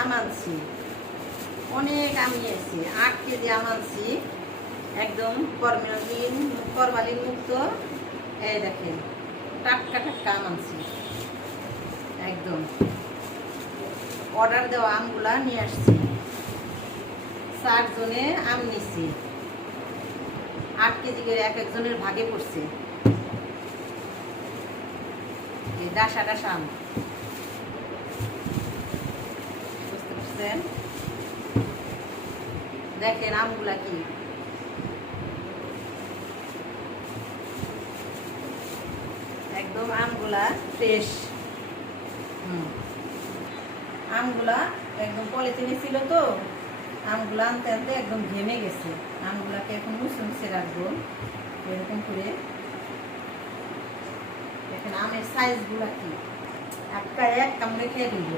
আম আনছি। অনেক আম নিয়েছি আট কেজি আম আনছি। একদম ফরমালিন ফরমালিন মুক্ত। এই দেখেন, টাটকা টাটকা আম আনছি। একদম। অর্ডার দেওয়া আমগুলা নিয়ে আসছি। চারজনে আম নিছি। আট কেজি করে এক একজনের ভাগে পড়ছে। ডাসা ডাসা আম। পারছেন দেখেন আমগুলা কি। একদম আমগুলা ফ্রেশ। আমগুলা একদম পলিথিনে ছিল তো। আমগুলা আনতে আনতে একদম ঘেমে গেছে। আমগুলাকে এখন মুছে রাখব। এরকম করে। দেখেন আমের সাইজগুলা কি। একটা এক কামড়ে খেয়ে দিব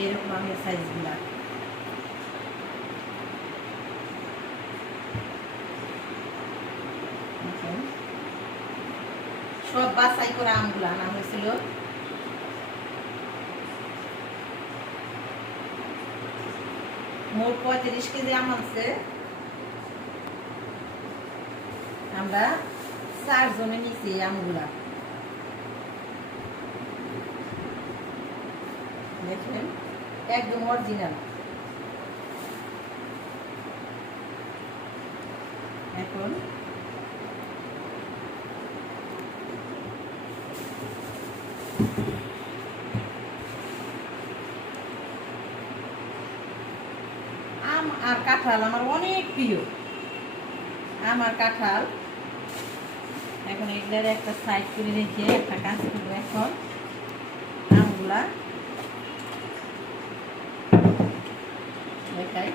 এইরকম আমের সাইজগুলা। সব বাছাই করা আমগুলা আনা হয়েছিল। মোট পঁয়ত্রিশ কেজি আম আছে। আমরা চারজনে নিছি এই আমগুলা। দেখেন। একদম অরিজিনাল এখন আম আর কাঁঠাল আমার অনেক প্রিয়। আম আর কাঁঠাল। এখন এগুলার একটা সাইড করে রেখে একটা কাজ করব এখন আমগুলা দেখাই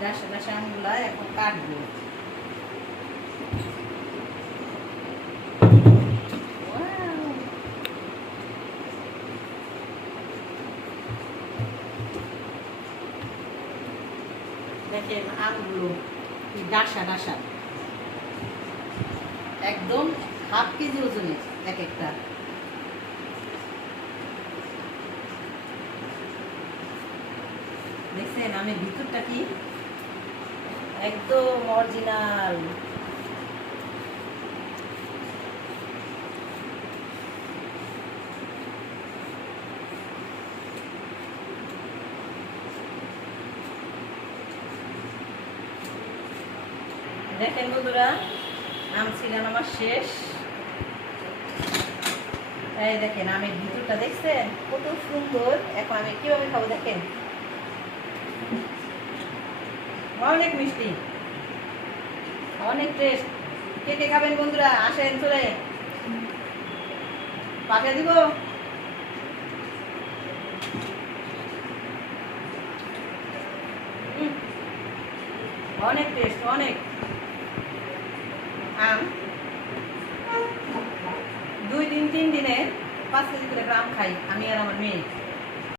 ডাসা ডাসা আমগুলা এখন কাটবো। দেখেন আমগুলো ডাসা ডাসা। একদম হাফ কেজি ওজনের এক একটা। দেখছেন আমের ভিতরটা কি? একদম অরিজিনাল দেখেন বন্ধুরা আম ছিলেন আমার শেষ। এই দেখেন আমের ভিতরটা দেখছেন, কত সুন্দর। এখন আমি কীভাবে খাব দেখেন? অনেক মিষ্টি। অনেক টেস্ট কে কে খাবেন বন্ধুরা? আসেন, চলে। পাঠিয়ে দিব। অনেক টেস্ট অনেক। আম। দুই দিন, তিন দিনে পাঁচ কেজি করে আম খাই, আমি আর আমার মেয়ে।